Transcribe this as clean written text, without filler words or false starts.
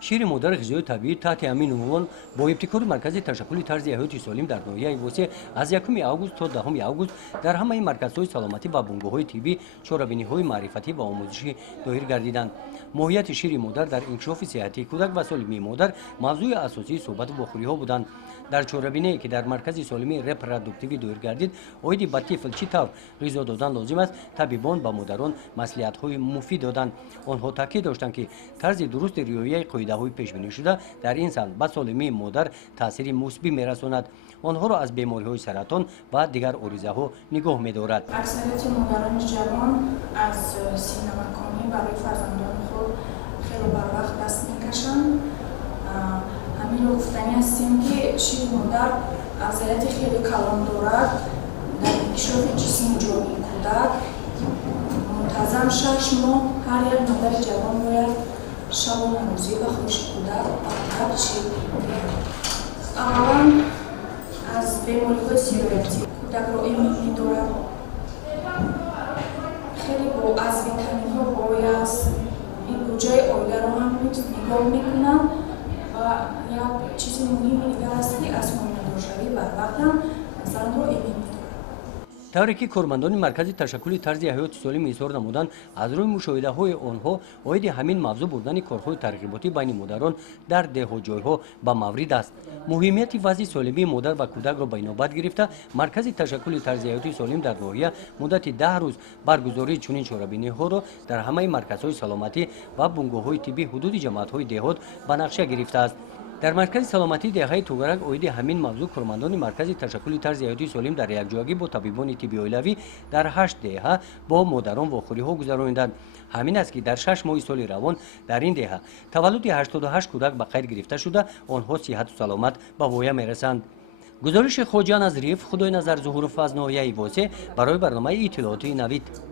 شیر مادر غذای طبیعی تحت همین عنوان با ابتکار مرکز تشکل طرز حیات سالم در ناحیه واسه از 1 آگوست تا 10 آگوست در همه مرکزهای سلامتی و بنگاه‌های طبی چهاربینی‌های معرفتی و آموزشی دایر گردیدند. ماهیت شیر مادر در انکشاف صحتی کودک و سالمی مادر موضوع اساسی صحبت و بخوری‌ها بودند. در چهاربینی که در مرکز سالمی رپروداکتیوی دایر گردید، اوید به طفل چی طور غذا دادن لازم است، طبیبان به مادران مصلحت‌های مفید دادند. آنها تاکید داشتند که طرز درست رعایت قاعده‌های پیش بینی شده در این سال به سالمی مادر تاثیر مثبت می‌رساند. آنها را از بیماری‌های سرطان و دیگر عارضه‌ها نگاه می‌دارد. اکثریت مادران جوان از سینه‌مکانی برای فرزندان خود خیلی بر وقت دست می‌کشند. همین رو گفتنی هستیم که شیر مادر افضلیت خیلی کلان دارد در انکشاف جسم جانی کودک. منتظم 6 ماه هر یک مادر جوان باید شبانه روزی به خوش کودک باید شیر بخورد. اولا از بیماری‌های سیرویتی کودک را ایمنی دارد. خیلی با از ویتامین‌ها باید این بودجه آیله را هم نگاه می‌کنم و یک چیز مهمی دیگر است که از ماینده‌شوی بر وقت هم زن را ایمنی دارد. طوری که کارمندان مرکز تشکل طرز حیات سالم اظهار نمودند از روی مشاهده‌های آنها اوید همین موضوع بردن کارهای ترغیباتی بین مادران در ده‌ها جایها به مورد است. مهمیت وضع سالمی مادر و کودک را به نوبت گرفته مرکز تشکل طرز حیات سالم در ناحیه مدت 10 روز برگزاری چنین چهاربینی‌ها را در همه مرکزهای سلامتی و بنگاه‌های طبی حدود جماعت‌های دهات به نقشه گرفته است. در مرکز سلامتی دهه توگرک اوید همین موضوع کارمندان مرکز تشکل طرز حیاتی سالم در یکجایی با طبیبان طبی اولیوی در 8 دهه با مادران واخوری‌ها گذراندند. همین است که در 6 ماه سال روان در این دهه تولد 88 کودک به خیر گرفته شده، آنها صحت و سلامت به وایه میرسند. گزارش خواجان از ریف خدای نظر ظهور فضل ناحیه واسه برای برنامه اطلاعاتی نوید.